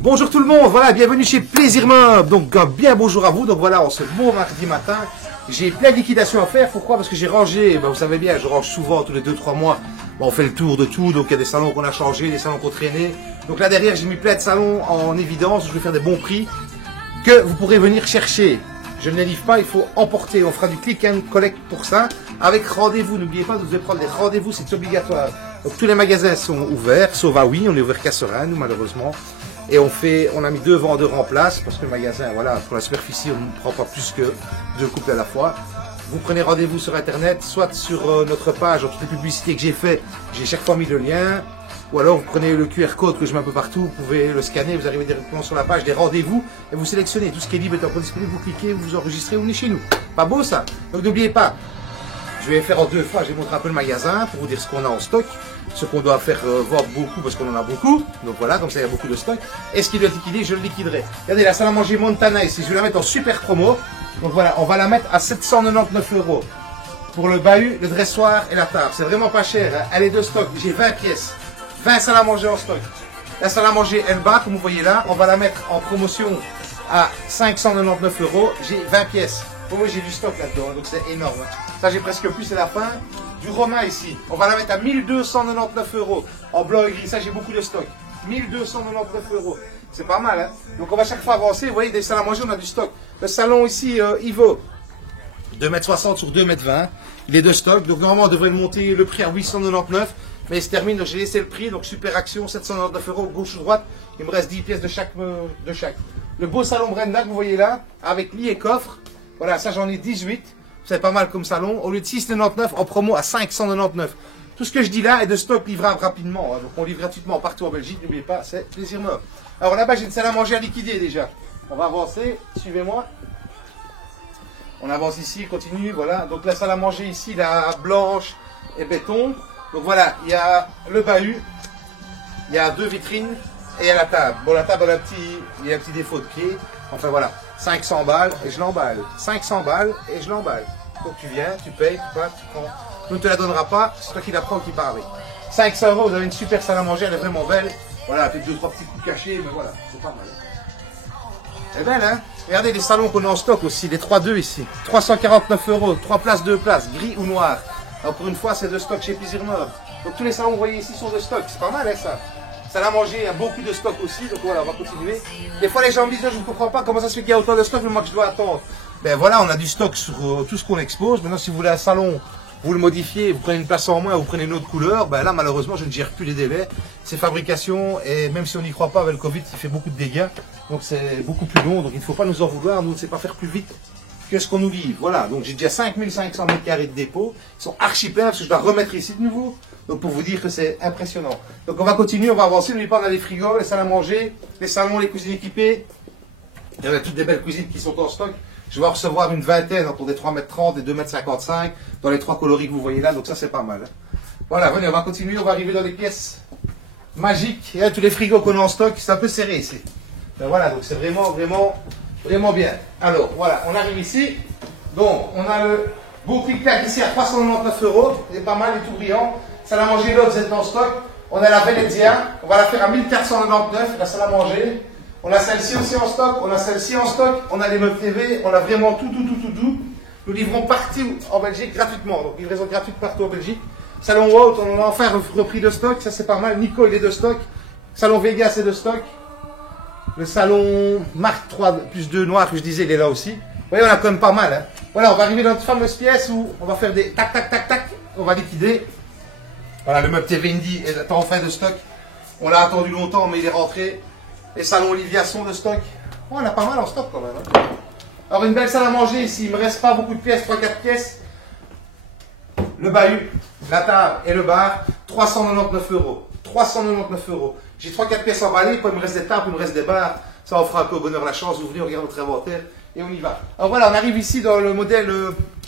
Bonjour tout le monde, voilà, bienvenue chez Plaisir Meubles. Donc bien bonjour à vous. Donc voilà, on se beau mardi matin. J'ai plein de liquidations à faire. Pourquoi? Parce que j'ai rangé, vous savez bien, je range souvent tous les 2-3 mois. On fait le tour de tout, donc il y a des salons qu'on a changés, des salons qu'on traînait. Donc là derrière, j'ai mis plein de salons en évidence. Je vais faire des bons prix que vous pourrez venir chercher. Je ne les livre pas, il faut emporter. On fera du click and collect pour ça. Avec rendez-vous, n'oubliez pas, vous devez prendre des rendez-vous, c'est obligatoire. Donc tous les magasins sont ouverts, sauf à oui, on est ouvert qu'à Serein, nous malheureusement. Et on a mis 2 vendeurs en place, parce que le magasin, voilà, pour la superficie, on ne prend pas plus que 2 couples à la fois. Vous prenez rendez-vous sur internet, soit sur notre page, dans toutes les publicités que j'ai fait, j'ai chaque fois mis le lien. Ou alors vous prenez le QR code que je mets un peu partout, vous pouvez le scanner, vous arrivez directement sur la page des rendez-vous et vous sélectionnez tout ce qui est libre est encore disponible, vous cliquez, vous vous enregistrez, vous venez chez nous. Pas beau ça? Donc n'oubliez pas, je vais faire en 2 fois, je vais montrer un peu le magasin pour vous dire ce qu'on a en stock, ce qu'on doit faire vendre beaucoup parce qu'on en a beaucoup, donc voilà, comme ça il y a beaucoup de stock. Et ce qui doit être liquidé, je le liquiderai. Regardez la salle à manger Montana ici, je vais la mettre en super promo. Donc voilà, on va la mettre à 799 € pour le bahut, le dressoir et la table. C'est vraiment pas cher, hein. Elle est de stock, j'ai 20 pièces. 20 salles à manger en stock. La salle à manger Elba, comme vous voyez là, on va la mettre en promotion à 599 €. J'ai 20 pièces. Pour moi, j'ai du stock là-dedans, donc c'est énorme. Ça, j'ai presque plus, c'est la fin. Du Romain ici, on va la mettre à 1299 € en blanc et gris. Ça, j'ai beaucoup de stock. 1299 €. C'est pas mal, hein. Donc, on va chaque fois avancer. Vous voyez, des salles à manger, on a du stock. Le salon ici, il vaut 2,60 m sur 2,20 m. Il est de stock. Donc, normalement, on devrait monter le prix à 899 €. Mais il se termine, donc j'ai laissé le prix, donc super action, 799 €, gauche ou droite. Il me reste 10 pièces de chaque. Le beau salon Brenda que vous voyez là, avec lit et coffre. Voilà, ça j'en ai 18. C'est pas mal comme salon. Au lieu de 699, en promo à 599. Tout ce que je dis là est de stock livrable rapidement. Hein. Donc on livre gratuitement partout en Belgique, n'oubliez pas, c'est Plaisir Meubles. Alors là-bas, j'ai une salle à manger à liquider déjà. On va avancer, suivez-moi. On avance ici, continue, voilà. Donc la salle à manger ici, la blanche et béton. Donc voilà, il y a le bahut, il y a 2 vitrines et il y a la table. Bon, la table, il y a un petit défaut de pied. Enfin voilà, 500 balles et je l'emballe. 500 balles et je l'emballe. Donc tu viens, tu payes, tu pars, tu prends. Nous ne te la donnera pas, c'est toi qui la prends ou qui part avec. 500 €, vous avez une super salle à manger, elle est vraiment belle. Voilà, peut-être 2-3 petits coups cachés, mais voilà, c'est pas mal. Elle est belle, hein? Regardez les salons qu'on a en stock aussi, les 3-2 ici. 349 €, 3 places, 2 places, gris ou noir. Encore une fois, c'est de stock chez Plaisir Meubles. Donc tous les salons que vous voyez ici sont de stock. C'est pas mal, hein, ça. Ça à manger, il y a beaucoup de stock aussi. Donc voilà, on va continuer. Des fois, les gens me disent, je ne comprends pas comment ça se fait qu'il y a autant de stock, mais moi que je dois attendre. Ben voilà, on a du stock sur tout ce qu'on expose. Maintenant, si vous voulez un salon, vous le modifiez, vous prenez une place en moins, vous prenez une autre couleur. Ben là, malheureusement, je ne gère plus les délais. C'est fabrication et même si on n'y croit pas, avec le Covid, il fait beaucoup de dégâts. Donc c'est beaucoup plus long. Donc il ne faut pas nous en vouloir. Nous, on ne sait pas faire plus vite que ce qu'on nous livre. Voilà, donc j'ai déjà 5500 m² de dépôt. Ils sont archi pleins parce que je dois remettre ici de nouveau. Donc pour vous dire que c'est impressionnant. Donc on va continuer, on va avancer. N'oubliez pas, on a les frigos, les salles à manger, les salons, les cuisines équipées. Il y a toutes des belles cuisines qui sont en stock. Je vais en recevoir une vingtaine autour des 3,30 m et 2,55 m dans les 3 coloris que vous voyez là. Donc ça c'est pas mal. Voilà, venez, on va continuer, on va arriver dans les pièces magiques. Il y a tous les frigos qu'on a en stock, c'est un peu serré ici. Ben voilà, donc c'est vraiment bien. Alors, voilà, on arrive ici. Donc, on a le beau clic-clac ici à 399 €. C'est pas mal, il est tout brillant. Salle à manger, l'autre, c'est en stock. On a la Venezia. On va la faire à 1499, la salle à manger. On a celle-ci aussi en stock. On a celle-ci en stock. On a les meubles TV. On a vraiment tout. Nous livrons partout en Belgique gratuitement. Donc, livraison gratuite partout en Belgique. Salon Wout, on en a enfin repris de stock. Ça, c'est pas mal. Nico, il est de stock. Salon Vegas, c'est de stock. Le salon Mark 3 plus 2 noir que je disais, il est là aussi. Vous voyez, on a quand même pas mal. Hein. Voilà, on va arriver dans notre fameuse pièce où on va faire des tac. On va liquider. Voilà, le meuble TV Indy est en fin de stock. On l'a attendu longtemps, mais il est rentré. Les salons Olivia sont de stock. Oh, on a pas mal en stock quand même. Hein. Alors, une belle salle à manger ici. Il ne me reste pas beaucoup de pièces, 3-4 pièces. Le bahut, la table et le bar, 399 €. 399 €. J'ai 3-4 pièces emballées, puis il me reste des tables, il me reste des barres. Ça, on fera un peu au bonheur la chance. Vous venez, on regarde notre inventaire et on y va. Alors voilà, on arrive ici dans le modèle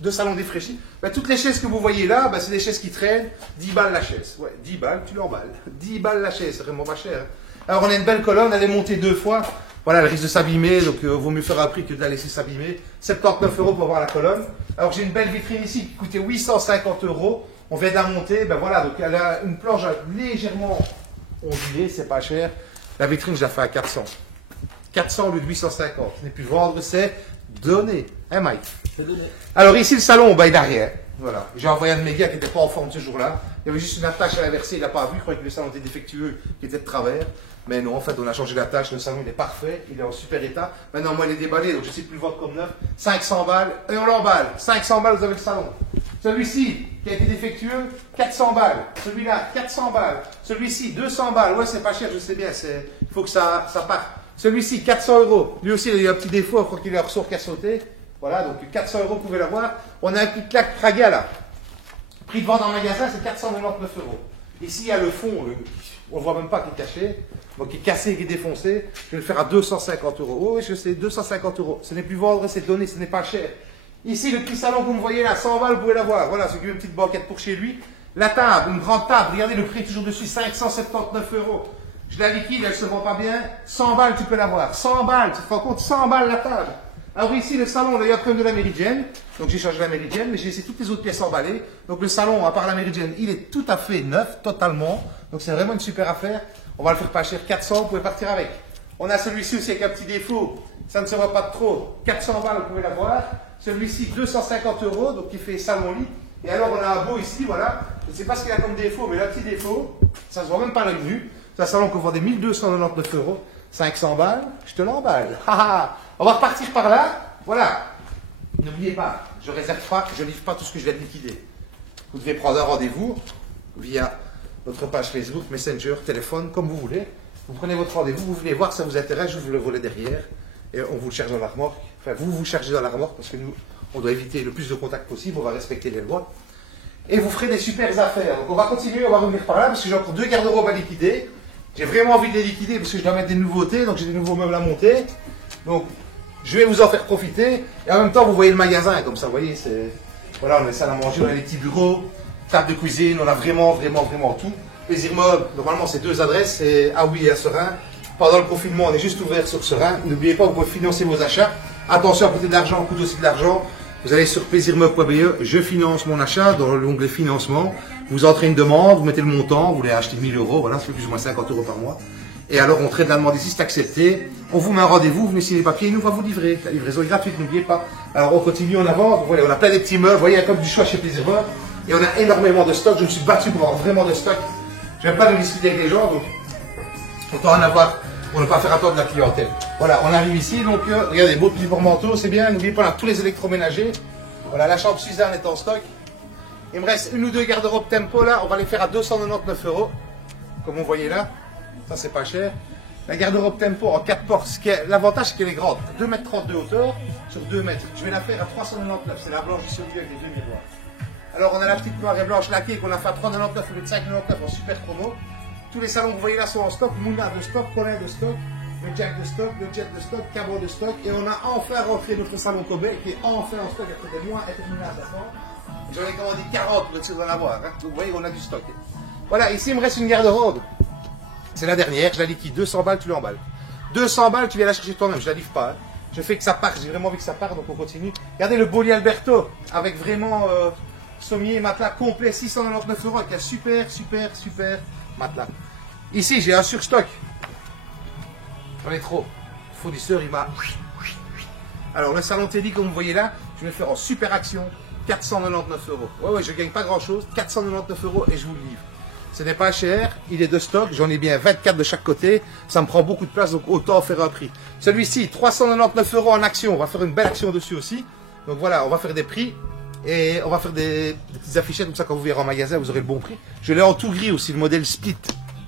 de salon défraîchi. Ben, toutes les chaises que vous voyez là, ben, c'est des chaises qui traînent. 10 balles la chaise. Ouais, 10 balles, tu l'emballes. 10 balles la chaise, c'est vraiment pas cher. Hein. Alors on a une belle colonne, elle est montée 2 fois. Voilà, elle risque de s'abîmer, donc vaut mieux faire un prix que de la laisser s'abîmer. 79 € pour avoir la colonne. Alors j'ai une belle vitrine ici qui coûtait 850 €. On vient de la monter, ben voilà, donc elle a une planche légèrement ondulée, c'est pas cher. La vitrine, je la fais à 400. 400 au lieu de 850. Ce n'est plus vendre, c'est donner. Hein, Mike? Alors ici, le salon, bah, il n'a rien. Voilà. J'ai envoyé un de mes gars qui n'était pas en forme ce jour-là. Il y avait juste une attache à inverser, il n'a pas vu, il croyait que le salon était défectueux, qu'il était de travers. Mais non, en fait, on a changé l'attache, le salon il est parfait, il est en super état. Maintenant, moi, il est déballé, donc je ne sais plus le vendre comme neuf. 500 balles, et on l'emballe. 500 balles, vous avez le salon. Celui-ci, qui a été défectueux, 400 balles. Celui-là, 400 balles. Celui-ci, 200 balles. Ouais, c'est pas cher, je sais bien, il faut que ça parte. Celui-ci, 400 euros. Lui aussi, il a eu un petit défaut, je crois qu'il a un ressort qui a sauté. Voilà, donc 400 euros, vous pouvez l'avoir. On a un petit claque Praga là. Prix de vente en magasin, c'est 499 euros. Ici, il y a le fond, on ne voit même pas qu'il est caché, donc qui est cassé, qui est défoncé. Je vais le faire à 250 euros. Oh, oui, je sais, 250 euros. Ce n'est plus vendre, c'est donner, ce n'est pas cher. Ici, le petit salon que vous me voyez là, 100 balles, vous pouvez l'avoir. Voilà, ceux qui veulent une petite banquette pour chez lui. La table, une grande table, regardez le prix toujours dessus, 579 euros. Je la liquide, elle ne se vend pas bien. 100 balles, tu peux l'avoir. 100 balles, tu te rends compte, 100 balles la table. Alors ici, le salon, d'ailleurs, comme de la Méridienne. Donc j'ai changé la Méridienne, mais j'ai laissé toutes les autres pièces emballées. Donc le salon, à part la Méridienne, il est tout à fait neuf, totalement. Donc c'est vraiment une super affaire. On va le faire pas cher, 400, vous pouvez partir avec. On a celui-ci aussi avec un petit défaut. Ça ne se voit pas trop. 400 balles, vous pouvez l'avoir. Celui-ci, 250 euros, donc il fait salon lit. Et alors on a un beau ici, voilà. Je ne sais pas ce qu'il a comme défaut, mais le petit défaut, ça ne se voit même pas à l'œil nu. C'est un salon qu'on vendait 1299 euros. 500 balles, je te l'emballe. On va repartir par là. Voilà. N'oubliez pas, je réserve pas, je ne livre pas tout ce que je viens de liquider. Vous devez prendre un rendez-vous via notre page Facebook, Messenger, téléphone, comme vous voulez. Vous prenez votre rendez-vous, vous venez voir, ça vous intéresse, je vous le volet derrière. Et on vous le charge dans la remorque. Enfin, vous chargez dans la remorque parce que nous, on doit éviter le plus de contacts possible, on va respecter les lois. Et vous ferez des super affaires. Donc on va continuer, on va revenir par là parce que j'ai encore 2 garde-robes à liquider. J'ai vraiment envie de les liquider parce que je dois mettre des nouveautés, donc j'ai des nouveaux meubles à monter. Donc je vais vous en faire profiter. Et en même temps, vous voyez le magasin, comme ça, vous voyez, c'est... Voilà, on a les salles à manger, on a les petits bureaux, table de cuisine, on a vraiment tout. Plaisir Meubles, normalement c'est 2 adresses, c'est à Houy et à Serein. Pendant le confinement, on est juste ouvert sur Serein. N'oubliez pas, vous pouvez financer vos achats. Attention, à côté de l'argent, coûte aussi de l'argent. Vous allez sur plaisirmeubles.be, je finance mon achat, dans l'onglet financement. Vous entrez une demande, vous mettez le montant, vous voulez acheter 1000 euros, voilà, c'est plus ou moins 50 euros par mois. Et alors, on traite la demande ici, c'est accepté. On vous met un rendez-vous, vous venez signer les papiers, il nous va vous livrer. La livraison est gratuite, n'oubliez pas. Alors, on continue en avant. Vous voyez, on a plein de petits meubles, vous voyez, il y a comme du choix chez Plaisir Meubles. Et on a énormément de stock. Je me suis battu pour avoir vraiment de stock. Je n'aime pas de discuter avec les gens, donc autant en avoir pour ne pas faire attendre la clientèle. Voilà, on arrive ici, donc regardez, beau petit porte-manteau, c'est bien. N'oubliez pas, on a tous les électroménagers. Voilà, la chambre Suzanne est en stock. Il me reste 1 ou 2 garde-robes Tempo là, on va les faire à 299 euros. Comme vous voyez là, ça c'est pas cher. La garde-robe Tempo en 4 portes, l'avantage c'est qu'elle est grande, 2,30 m de hauteur sur 2 mètres. Je vais la faire à 399, c'est la blanche ici au milieu avec les 2 miroirs. Alors on a la petite noire et blanche laquée qu'on a fait à 3,99 au lieu de 5,99 en super promo. Tous les salons que vous voyez là sont en stock, Mouna de stock, Colin de stock, le Jack de stock, le Jet de stock, Cabot de stock. Et on a enfin rentré notre salon Kobe qui est enfin en stock après des mois interminables d'attente. J'en ai commandé 40 pour être sûr d'en avoir. Hein. Donc vous voyez, on a du stock. Voilà, ici il me reste une garde-robe. C'est la dernière, je la liquide. 200 balles, tu l'emballes. 200 balles, tu viens la chercher toi-même, je la livre pas. Hein. Je fais que ça parte, j'ai vraiment envie que ça parte, donc on continue. Regardez le Boli Alberto, avec vraiment sommier et matelas complet, 699 euros, avec un super matelas. Ici, j'ai un surstock. J'en ai trop. Le fournisseur, il m'a... Alors, le salon Teddy, comme vous voyez là, je vais le faire en super action. 499 euros. Ouais, je gagne pas grand chose. 499 euros et je vous le livre. Ce n'est pas cher, il est de stock, j'en ai bien 24 de chaque côté, ça me prend beaucoup de place, donc autant faire un prix. Celui-ci, 399 euros en action, on va faire une belle action dessus aussi. Donc voilà, on va faire des prix et on va faire des petites affichettes, comme ça quand vous verrez en magasin, vous aurez le bon prix. Je l'ai en tout gris aussi, le modèle Split.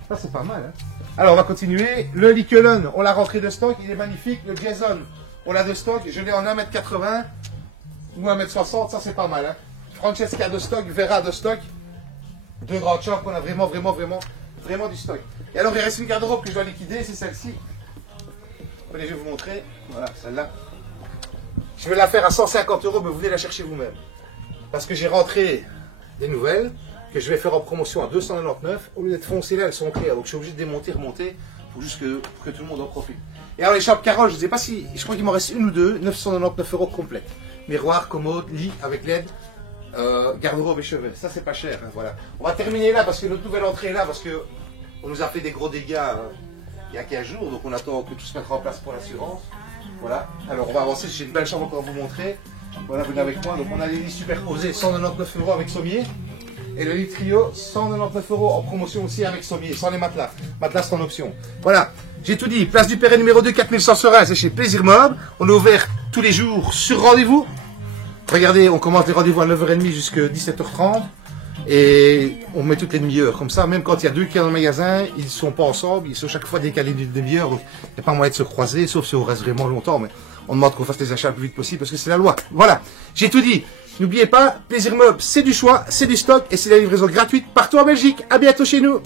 Ça c'est pas mal. Hein. Alors on va continuer. Le Liquelen, on l'a rentré de stock, il est magnifique. Le Jason, on l'a de stock, je l'ai en 1,80 m ou 1,60 m, ça c'est pas mal. Hein. Francesca de stock, Vera de stock. 2 grandes chambres qu'on a vraiment du stock. Et alors il reste une garde-robe que je dois liquider, c'est celle-ci. Allez, je vais vous montrer. Voilà, celle-là. Je vais la faire à 150 euros, mais vous venez la chercher vous-même. Parce que j'ai rentré des nouvelles que je vais faire en promotion à 299. Au lieu d'être foncées là, elles sont claires. Donc je suis obligé de démonter, remonter, pour juste que tout le monde en profite. Et alors les chambres Carole, je ne sais pas si, je crois qu'il m'en reste une ou deux, 999 euros complète. Miroir, commode, lit avec LED. Garde-robe et cheveux, ça c'est pas cher, hein, voilà. On va terminer là parce que notre nouvelle entrée est là parce que on nous a fait des gros dégâts il y a 15 jours, donc on attend que tout se mettra en place pour l'assurance. Voilà, alors on va avancer, j'ai une belle chambre encore à vous montrer. Voilà, venez avec moi, donc on a les lits superposés, 199 € avec sommier. Et le lit trio, 199 € en promotion aussi avec sommier, sans les matelas. Matelas c'est en option. Voilà, j'ai tout dit. Place du Perret numéro 2, 4100 Serein, c'est chez Plaisir Meuble. On est ouvert tous les jours sur rendez-vous. Regardez, on commence les rendez-vous à 9h30 jusqu'à 17h30. Et on met toutes les demi-heures. Comme ça, même quand il y a 2 clients dans le magasin, ils ne sont pas ensemble. Ils sont chaque fois décalés d'une demi-heure. Donc il n'y a pas moyen de se croiser, sauf si on reste vraiment longtemps. Mais on demande qu'on fasse les achats le plus vite possible parce que c'est la loi. Voilà, j'ai tout dit. N'oubliez pas, Plaisir Meuble, c'est du choix, c'est du stock et c'est la livraison gratuite partout en Belgique. À bientôt chez nous.